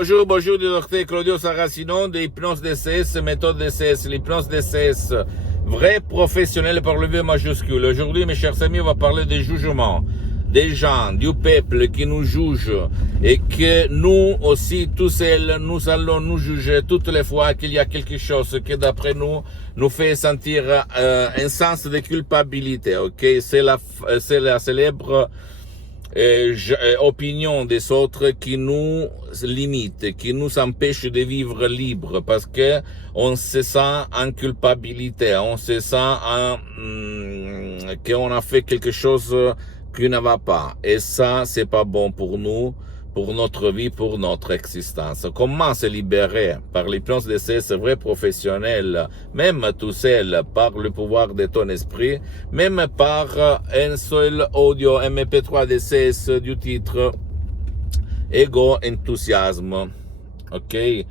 Bonjour, bonjour, du docteur Claudio Saracino de Hypnose DCS, méthode DCS, l'hypnose DCS, vrai professionnel par le V majuscule. Aujourd'hui, mes chers amis, on va parler des jugements, des gens, du peuple qui nous juge et que nous aussi, tous seuls, nous allons nous juger toutes les fois qu'il y a quelque chose qui, d'après nous, nous fait sentir un sens de culpabilité. Ok, c'est la célèbre opinion des autres qui nous limite, qui nous empêche de vivre libre parce que on se sent en culpabilité, on se sent qu'on a fait quelque chose qui ne va pas. Et ça, c'est pas bon pour nous, pour notre vie, pour notre existence. Comment se libérer par l'hypnose de ces vrais professionnels, même tout seul, par le pouvoir de ton esprit, même par un seul audio MP3 DCS du titre Ego Enthousiasme. Ok? Et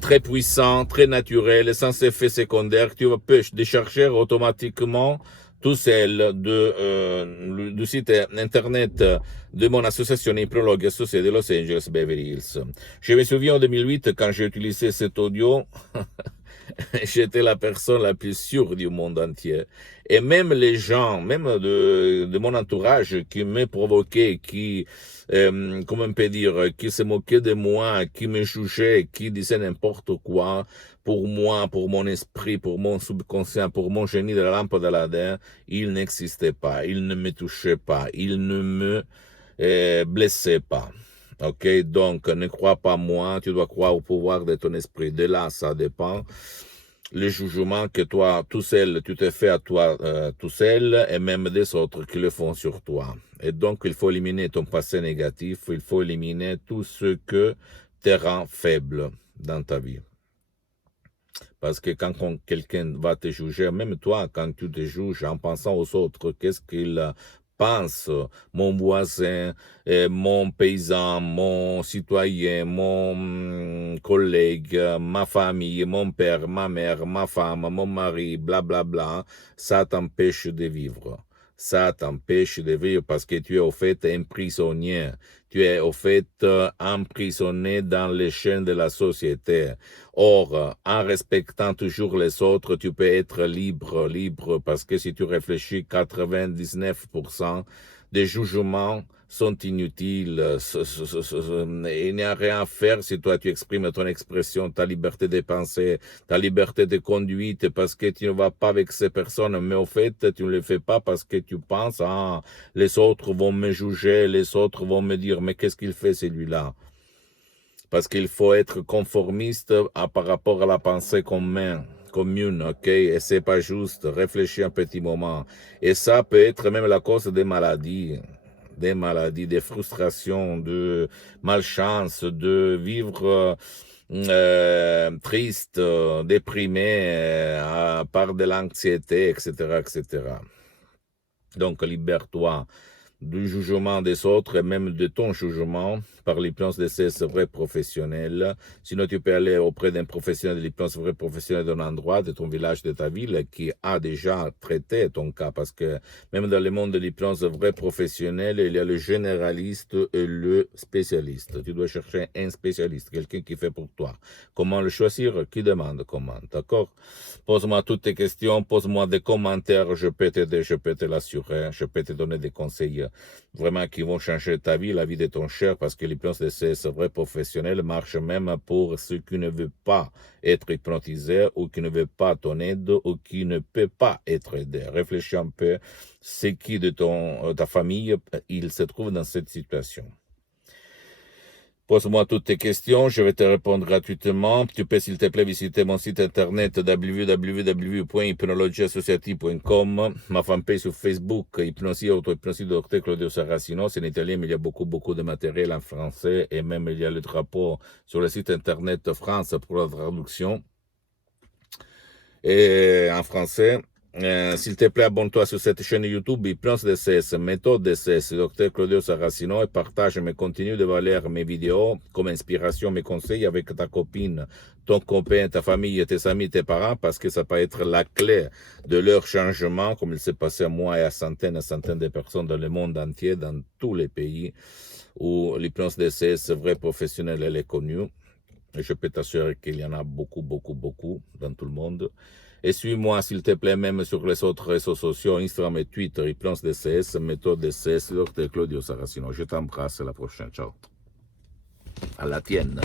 très puissant, très naturel, sans effet secondaire, tu peux décharger automatiquement tout seul du site internet de mon association hypnologue associée de Los Angeles Beverly Hills. Je me souviens en 2008 quand j'ai utilisé cet audio, j'étais la personne la plus sûre du monde entier. Et même les gens, même de mon entourage qui me provoquaient, qui, comment on peut dire, qui se moquaient de moi, qui me jugeaient, qui disaient n'importe quoi pour moi, pour mon esprit, pour mon subconscient, pour mon génie de la lampe d'Aladin, ils n'existaient pas, ils ne me touchaient pas, ils ne me blessaient pas. Ok, donc ne crois pas moi, tu dois croire au pouvoir de ton esprit. De là, ça dépend. Le jugement que toi, tout seul, tu te fais à toi tout seul, et même des autres qui le font sur toi. Et donc, il faut éliminer ton passé négatif, il faut éliminer tout ce que te rend faible dans ta vie. Parce que quand quelqu'un va te juger, même toi, quand tu te juges en pensant aux autres, qu'est-ce qu'il pense, mon voisin, mon paysan, mon citoyen, mon collègue, ma famille, mon père, ma mère, ma femme, mon mari, blablabla, bla, bla, ça t'empêche de vivre. Ça t'empêche de vivre parce que tu es au fait un prisonnier. Tu es au fait emprisonné dans les chaînes de la société. Or, en respectant toujours les autres, tu peux être libre, parce que si tu réfléchis, 99% des jugements sont inutiles. Il n'y a rien à faire si toi tu exprimes ton expression, ta liberté de penser, ta liberté de conduite, parce que tu ne vas pas avec ces personnes, mais au fait, tu ne le fais pas parce que tu penses, ah, les autres vont me juger, les autres vont me dire, mais qu'est-ce qu'il fait celui-là? Parce qu'il faut être conformiste par rapport à la pensée commune, ok? Et c'est pas juste. Réfléchis un petit moment. Et ça peut être même la cause des maladies, des frustrations, de malchance, de vivre triste, déprimé, par de l'anxiété, etc., etc. Donc, libère-toi du jugement des autres et même de ton jugement par l'hypnose de ces vrais professionnels. Sinon, tu peux aller auprès d'un professionnel de l'hypnose vrai professionnel d'un endroit, de ton village, de ta ville, qui a déjà traité ton cas. Parce que même dans le monde de l'hypnose vrai professionnel, il y a le généraliste et le spécialiste. Tu dois chercher un spécialiste, quelqu'un qui fait pour toi. Comment le choisir? Qui demande comment? D'accord? Pose-moi toutes tes questions, pose-moi des commentaires, je peux t'aider, je peux te l'assurer, je peux te donner des conseils vraiment qui vont changer ta vie, la vie de ton cher, parce que l'hypnose de ces vrais professionnels marche même pour ceux qui ne veulent pas être hypnotisés ou qui ne veulent pas ton aide ou qui ne peut pas être aidé. Réfléchis un peu, c'est qui de ta famille, il se trouve dans cette situation. Pose-moi toutes tes questions, je vais te répondre gratuitement. Tu peux, s'il te plaît, visiter mon site internet www.hypnologieassociative.com, ma fanpage sur Facebook, Hypnosie, auto-hypnosie de Dr Claudio Saracino. C'est en italien, mais il y a beaucoup de matériel en français et même il y a le drapeau sur le site internet France pour la traduction et en français. S'il te plaît, abonne-toi sur cette chaîne YouTube, Hypnose DCS, méthode DCS, Dr Claudio Saracino, et partage mes contenus de valeur, mes vidéos, comme inspiration, mes conseils avec ta copine, ton copain, ta famille, tes amis, tes parents, parce que ça peut être la clé de leur changement, comme il s'est passé à moi et à centaines et centaines de personnes dans le monde entier, dans tous les pays où l'hypnose DCS, vrai professionnel, elle est connue. Et je peux t'assurer qu'il y en a beaucoup, beaucoup, beaucoup dans tout le monde. Et suis-moi, s'il te plaît, même sur les autres réseaux sociaux, Instagram et Twitter, Hypnose DCS, méthode DCS, Dr Claudio Saracino. Je t'embrasse, à la prochaine. Ciao. À la tienne.